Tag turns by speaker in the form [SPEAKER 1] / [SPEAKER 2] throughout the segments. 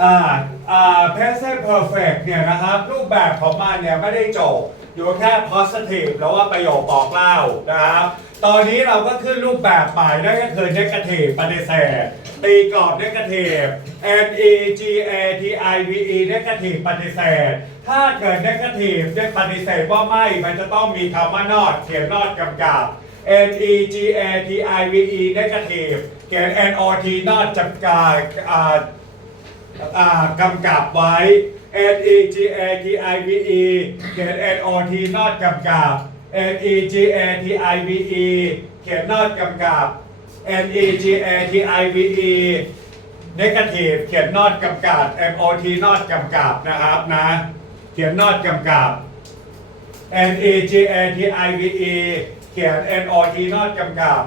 [SPEAKER 1] อ่าอ่า present perfect เนี่ยนะครับ รูปแบบของมันเนี่ยไม่ได้จบ อยู่แค่ positive แล้วว่าประโยคบอกเล่านะครับ ตอนนี้เราก็ขึ้นรูปแบบใหม่นั่นก็คือ negative ปฏิเสธตีกรอบ negative n e g a t i v e negative ปฏิเสธ ถ้าเกิด negative ได้ปฏิเสธว่าไม่ มันจะต้องมีคำว่า not เขียน not กำกับ N E G A T I V E negative เขียน N O T not จำกัด อ่ากำกับไว้ N E G A T I V E เขียน N O T นอดกำกับ N E G A T I V E เขียนนอดกำกับ N E G A T I V E negative เขียนนอดกำกับ M O T นอดกำกับนะครับนะ เขียนนอดกำกับ N E G A T I V E เขียน N O T นอดกำกับ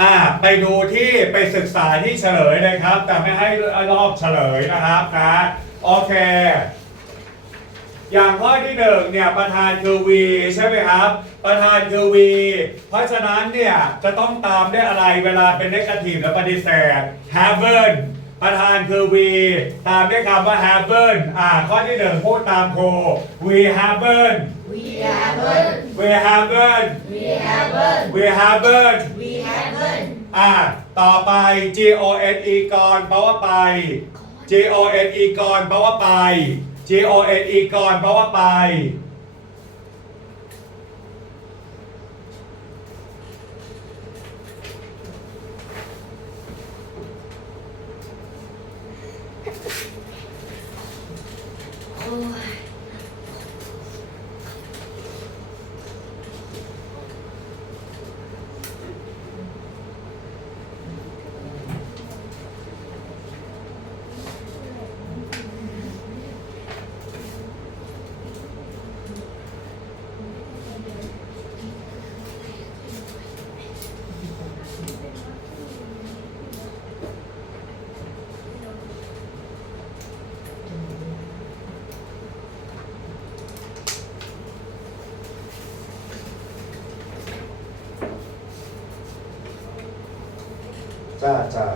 [SPEAKER 1] อ่า ไปดูที่ไปศึกษาที่เฉลยเลยครับ แต่ไม่ให้รอบเฉลยนะครับนะโอเค อย่างข้อที่หนึ่งเนี่ยประธานคือ V ใช่ไหมครับ ประธานคือ V เพราะฉะนั้นเนี่ยจะต้องตามด้วยอะไรเวลาเป็น negative และปฏิเสธ haven ประธานคือ V ตามด้วยคำว่า haven อ่า ข้อที่หนึ่งพูดตามครู we haven
[SPEAKER 2] We haven't.
[SPEAKER 1] we haven
[SPEAKER 2] We haven't.
[SPEAKER 1] we haven
[SPEAKER 2] We haven't.
[SPEAKER 1] อ่าต่อไป G O N E ก่อนแปลว่าไป G O N E ก่อนแปลว่าไป G O N E ก่อนแปลว่าไป จ้าจ้า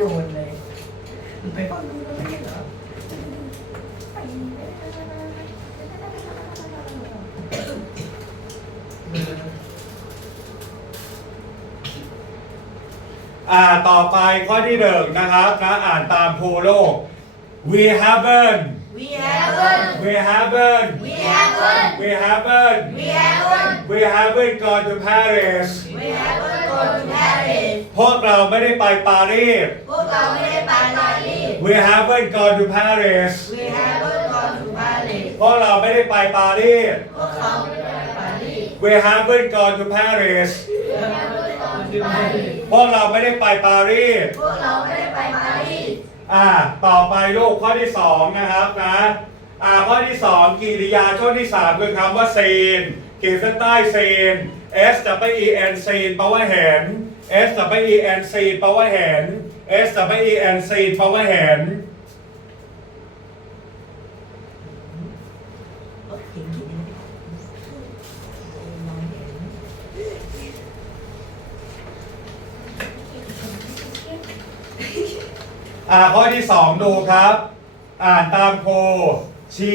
[SPEAKER 2] โดนเลยไปฟังดูแล้วไม่เหรอ
[SPEAKER 1] อ่าต่อไปข้อที่หนึ่งนะครับนะอ่านตามโพโลก we haven't
[SPEAKER 2] We haven't.
[SPEAKER 1] we haven't
[SPEAKER 2] We haven't.
[SPEAKER 1] we haven't
[SPEAKER 2] We haven't.
[SPEAKER 1] we haven't gone to Paris
[SPEAKER 2] We haven't gone to Paris.
[SPEAKER 1] พวกเราไม่ได้ไปปารีส
[SPEAKER 2] พวกเราไม่ได้ไปปารีส
[SPEAKER 1] we haven't gone to Paris
[SPEAKER 2] We haven't gone to Paris.
[SPEAKER 1] พวกเราไม่ได้ไปปารีส
[SPEAKER 2] พวกเราไม่ได้ไปปารีส
[SPEAKER 1] we haven't gone to Paris
[SPEAKER 2] We haven't gone to Paris.
[SPEAKER 1] พวกเราไม่ได้ไปปารีส
[SPEAKER 2] พวกเราไม่ได้ไปปารีส
[SPEAKER 1] อ่าต่อไปลูกข้อที่สองนะครับนะอ่าข้อที่สองกิริยาช่วงที่สามคือคำว่าซีนขีดเส้นใต้ซีน S W E N ซีนแปลว่าเห็น S W E N ซีนแปลว่าเห็น S W E N ซีนแปลว่าเห็น อ่าข้อที่สองดูครับ อ่านตามโคชี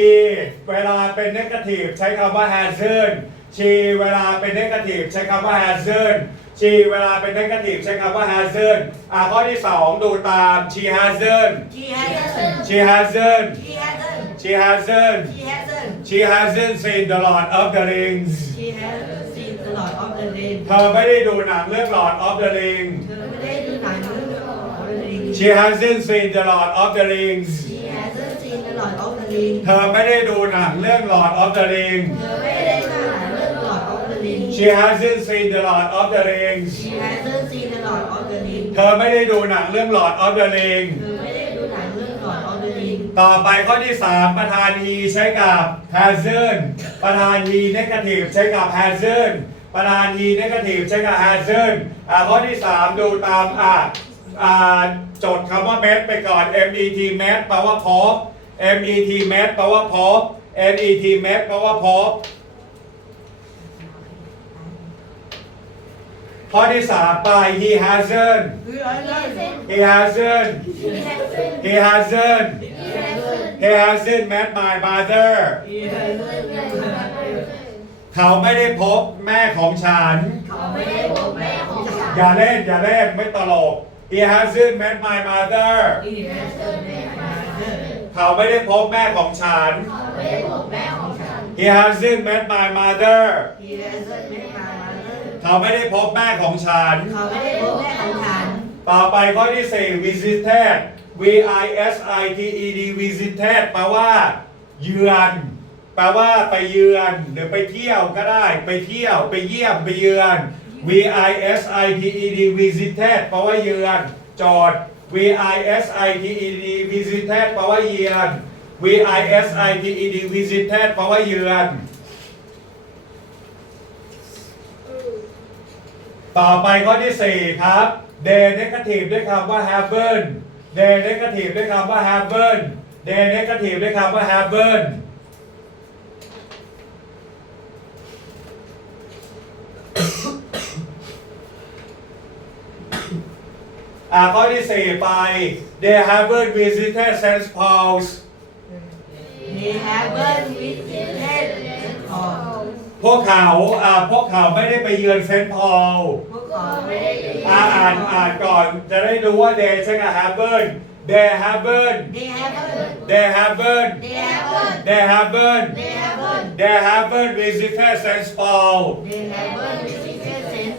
[SPEAKER 1] เวลาเป็นเนกาทีฟใช้คำว่า hasn't ชีเวลาเป็นเนกาทีฟใช้คำว่า hasn't ชีเวลาเป็นเนกาทีฟใช้คำว่า hasn't อ่าข้อที่สองดูตาม she hasn't
[SPEAKER 2] She hasn't.
[SPEAKER 1] she hasn't
[SPEAKER 2] She hasn't.
[SPEAKER 1] she hasn't
[SPEAKER 2] She hasn't.
[SPEAKER 1] she hasn't seen the Lord of the Rings
[SPEAKER 2] She hasn't seen the Lord of the Rings.
[SPEAKER 1] เธอไม่ได้ดูหนังเรื่อง Lord of the Ring
[SPEAKER 2] เธอไม่ได้ดูหนังเรื่อง Lord of the Rings.
[SPEAKER 1] She hasn't seen the Lord of the Rings
[SPEAKER 2] She hasn't seen the Lord of the Ring
[SPEAKER 1] เธอไม่ได้ดูหนังเรื่อง Lord of the Ring
[SPEAKER 2] เธอไม่ได้ดูหนังเรื่อง Lord of the Ring
[SPEAKER 1] She hasn't seen the Lord of the Rings
[SPEAKER 2] She hasn't seen the Lord of the Ring
[SPEAKER 1] เธอไม่ได้ดูหนังเรื่อง Lord of the Ring
[SPEAKER 2] เธอไม่ได้ดูหนังเรื่อง Lord of the Ring
[SPEAKER 1] ต่อไปข้อที่ 3 ประธาน he ใช้กับ hasn't ประธาน he negative ใช้กับ hasn't ประธาน he negative ใช้กับ hasn't อ่าข้อที่ 3 ดูตามอ่า อ่าจดคำว่า met ไปก่อน met met แปลว่าพบ met met แปลว่าพบ net met แปลว่าพบข้อที่3ไป he hasn't
[SPEAKER 2] He hasn't
[SPEAKER 1] he hasn't he hasn't he hasn't met my mother
[SPEAKER 2] He hasn't
[SPEAKER 1] เขาไม่ได้พบแม่ของฉัน
[SPEAKER 2] เขาไม่ได้พบแม่ของฉัน
[SPEAKER 1] อย่าเล่น อย่าเล่น ไม่ตลก He hasn't met my mother
[SPEAKER 2] He hasn't met my mother
[SPEAKER 1] เขาไม่ได้พบแม่ของฉัน
[SPEAKER 2] เขาไม่ได้พบแม่ของฉัน
[SPEAKER 1] He hasn't met my mother
[SPEAKER 2] He hasn't met my mother
[SPEAKER 1] เขาไม่ได้พบแม่ของฉัน
[SPEAKER 2] เขาไม่ได้พบแม่ของฉัน
[SPEAKER 1] ต่อไปข้อที่4 visited V I S I T E D visited แปลว่า เยือน แปลว่าไปเยือน หรือไปเที่ยวก็ได้ ไปเที่ยว ไปเยี่ยม ไปเยือน V I S I T E D visited แปลว่าเยือน จอด V I S I T E D visited แปลว่าเยือน V I S I T E D visited แปลว่าเยือน ต่อไปข้อที่ 4 ครับ they negative ด้วยคำว่า haven't they negative ด้วยคำว่า haven't they negative ด้วยคำว่า haven't อ่าข้อที่ 4 ไป they haven't visited St. Paul's
[SPEAKER 2] They haven't visited St. Paul
[SPEAKER 1] พวกเขาอ่าพวกเขาไม่ได้ไปเยือนเซนต์พอล
[SPEAKER 2] พวกเขาไม่ได้ไป
[SPEAKER 1] อ่าอ่านอ่านก่อนจะได้รู้ว่า they ใช่กับ haven't they haven't
[SPEAKER 2] They haven't
[SPEAKER 1] they haven't
[SPEAKER 2] They haven't
[SPEAKER 1] they haven't
[SPEAKER 2] They haven't
[SPEAKER 1] they haven't visited St. Paul
[SPEAKER 2] They haven't visited St.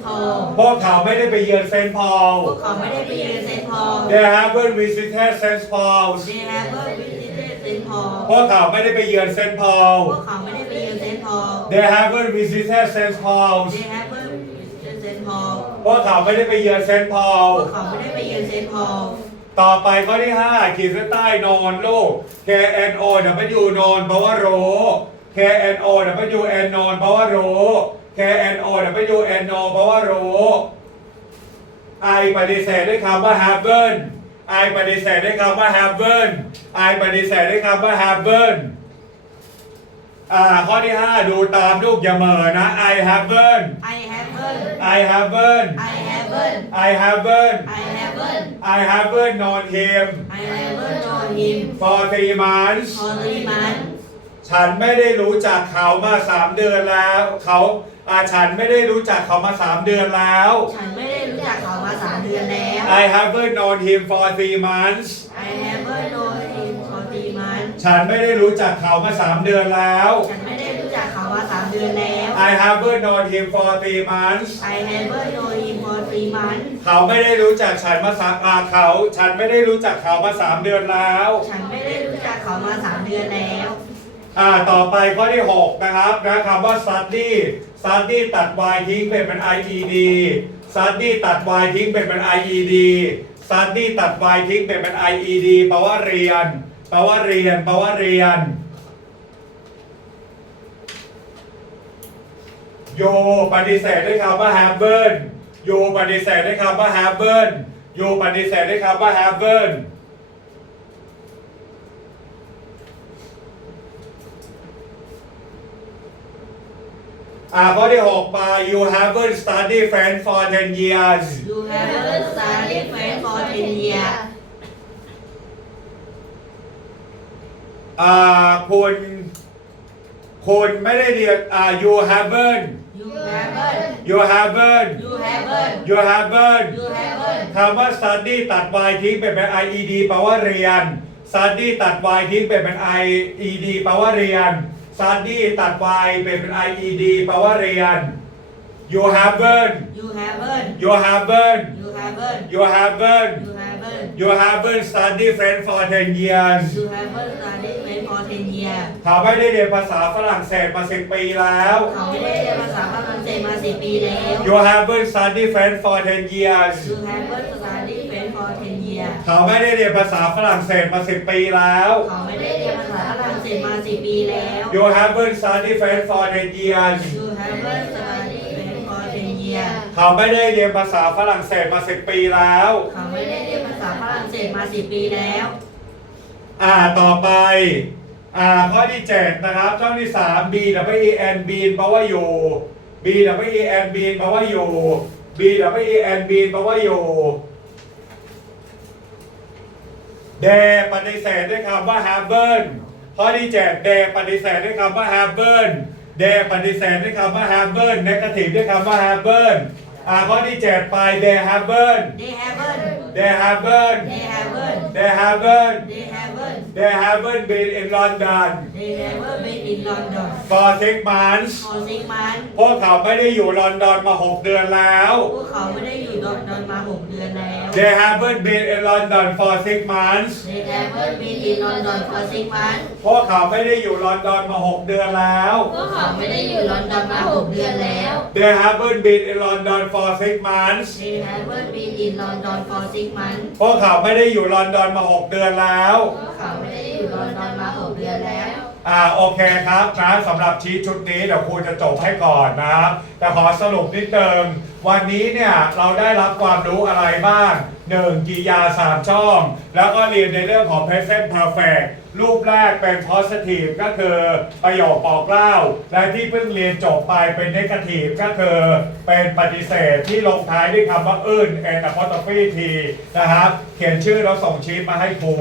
[SPEAKER 2] Paul
[SPEAKER 1] พวกเขาไม่ได้ไปเยือนเซนต์พอล
[SPEAKER 2] พวกเขาไม่ได้ไปเยือนเซนต์พอล
[SPEAKER 1] they haven't visited St. Paul's
[SPEAKER 2] They haven't visited St. Paul
[SPEAKER 1] พวกเขาไม่ได้ไปเยือนเซนต์พอล
[SPEAKER 2] พวกเขาไม่ได้ไปเยือนเซนต์พอล
[SPEAKER 1] they haven't visited St. Paul's
[SPEAKER 2] They haven't visited St. Paul
[SPEAKER 1] พวกเขาไม่ได้ไปเยือนเซนต์พอล
[SPEAKER 2] พวกเขาไม่ได้ไปเยือนเซนต์พอล
[SPEAKER 1] ต่อไปข้อที่ 5 ขีดเส้นใต้นอนลูก K N O W นอนแปลว่ารู้ K N O W N นอนแปลว่ารู้ K N O W N นอนแปลว่ารู้ I ปฏิเสธด้วยคำว่า haven't I ปฏิเสธด้วยคำว่า haven't I ปฏิเสธด้วยคำว่า haven't อ่าข้อที่ 5 ดูตามลูกอย่าเหม่อนะ I haven't
[SPEAKER 2] I haven't
[SPEAKER 1] I haven't
[SPEAKER 2] I haven't
[SPEAKER 1] I haven't
[SPEAKER 2] I haven't
[SPEAKER 1] I haven't known him
[SPEAKER 2] I haven't known him
[SPEAKER 1] for three months
[SPEAKER 2] for three months
[SPEAKER 1] ฉันไม่ได้รู้จักเขามาสามเดือนแล้วเขาอาฉันไม่ได้รู้จักเขามาสามเดือนแล้ว
[SPEAKER 2] ฉันไม่ได้รู้จักเขามาสามเดือนแล้ว
[SPEAKER 1] I haven't known him for three months
[SPEAKER 2] I haven't known him for three months
[SPEAKER 1] ฉันไม่ได้รู้จักเขามาสามเดือนแล้ว
[SPEAKER 2] ฉันไม่ได้รู้จักเขามาสามเดือนแล้ว
[SPEAKER 1] I haven't known him for three months
[SPEAKER 2] I haven't known him for three months
[SPEAKER 1] เขาไม่ได้รู้จักฉันมาสามอาเขา ฉันไม่ได้รู้จักเขามาสามเดือนแล้ว
[SPEAKER 2] ฉันไม่ได้รู้จักเขามาสามเดือนแล้ว
[SPEAKER 1] อ่าต่อไปข้อที่ 6 นะครับนะคำว่า study study ตัด y ทิ้งเป็นเป็น ied study ตัด y ทิ้งเป็นเป็น ied study ตัด y ทิ้งเป็นเป็น ied แปลว่าเรียนแปลว่าเรียนแปลว่าเรียน โยปฏิเสธด้วยคำว่า haven't โยปฏิเสธด้วยคำว่า haven't โยปฏิเสธด้วยคำว่า haven't อ่าข้อที่6ไป you haven't studied French for 10 years
[SPEAKER 2] You haven't studied French for ten years
[SPEAKER 1] อ่าคุณคุณไม่ได้เรียนอ่า you haven't
[SPEAKER 2] You haven't
[SPEAKER 1] you haven't
[SPEAKER 2] You haven't
[SPEAKER 1] you haven't
[SPEAKER 2] You haven't
[SPEAKER 1] คำว่า study ตัด y ทิ้งเป็นเป็น ied แปลว่าเรียน study ตัด y ทิ้งเป็นเป็น ied แปลว่าเรียน study ตัด y เป็นเป็น ied แปลว่าเรียน you haven't
[SPEAKER 2] You haven't
[SPEAKER 1] you haven't
[SPEAKER 2] You haven't
[SPEAKER 1] you haven't
[SPEAKER 2] You haven't
[SPEAKER 1] you haven't studied French for 10 years
[SPEAKER 2] You haven't studied French for ten year
[SPEAKER 1] เขาไม่ได้เรียนภาษาฝรั่งเศสมาสิบปีแล้ว
[SPEAKER 2] เขาไม่ได้เรียนภาษาฝรั่งเศสมาสิปีแล้ว
[SPEAKER 1] You haven't studied French for 10 years
[SPEAKER 2] You haven't studied French for 10 years
[SPEAKER 1] เขาไม่ได้เรียนภาษาฝรั่งเศสมาสิบปีแล้ว
[SPEAKER 2] เขาไม่ได้เรียนภาษาฝรั่งเศสมาสิปีแล้ว
[SPEAKER 1] You haven't studied French for 10 years
[SPEAKER 2] You haven't studied French for 10 years
[SPEAKER 1] เขาไม่ได้เรียนภาษาฝรั่งเศสมาสิบปีแล้ว
[SPEAKER 2] เขาไม่ได้เรียนภาษาฝรั่งเศสมาสิปีแล้ว
[SPEAKER 1] อ่าต่อไป อ่าข้อที่ 7 นะครับ ช่องที่ 3 B W E N bean แปลว่าอยู่ B W E N bean แปลว่าอยู่ B W E N bean แปลว่าอยู่เดปฏิเสธด้วยคำว่า haven't ข้อที่ 7 เดปฏิเสธด้วยคำว่า haven't เดปฏิเสธด้วยคำว่า haven't negative ด้วยคำว่า haven't อ่าข้อที่ 7 ไป they haven't
[SPEAKER 2] They haven't
[SPEAKER 1] they haven't
[SPEAKER 2] They haven't
[SPEAKER 1] they haven't
[SPEAKER 2] They haven't
[SPEAKER 1] they haven't been in London
[SPEAKER 2] They never been in London
[SPEAKER 1] for six months
[SPEAKER 2] for six months
[SPEAKER 1] พวกเขาไม่ได้อยู่ลอนดอนมา6เดือนแล้ว
[SPEAKER 2] พวกเขาไม่ได้อยู่ลอนดอนมาหกเดือนแล้ว
[SPEAKER 1] they haven't been in London for six months
[SPEAKER 2] They haven't been in London for six months
[SPEAKER 1] พวกเขาไม่ได้อยู่ลอนดอนมา6เดือนแล้ว
[SPEAKER 2] พวกเขาไม่ได้อยู่ลอนดอนมาหกเดือนแล้ว
[SPEAKER 1] they haven't been in London for six months
[SPEAKER 2] They haven't been in London for six months
[SPEAKER 1] พวกเขาไม่ได้อยู่ลอนดอนมา6เดือนแล้ว
[SPEAKER 2] พวกเขาไม่ได้อยู่ลอนดอนมาหกเดือนแล้ว
[SPEAKER 1] อ่าโอเคครับนะสำหรับชีทชุดนี้เดี๋ยวครูจะจบให้ก่อนนะครับแต่ขอสรุปนิดนึงวันนี้เนี่ยเราได้รับความรู้อะไรบ้าง 1. กิริยา3ช่อง แล้วก็เรียนในเรื่องของ present perfect รูปแรกเป็น positive ก็คือประโยคบอกเล่า และที่เพิ่งเรียนจบไปเป็น negative ก็คือเป็นปฏิเสธที่ลงท้ายด้วยคำว่าอื่น and apostrophe t นะครับ เขียนชื่อแล้วส่งชีทมาให้ครู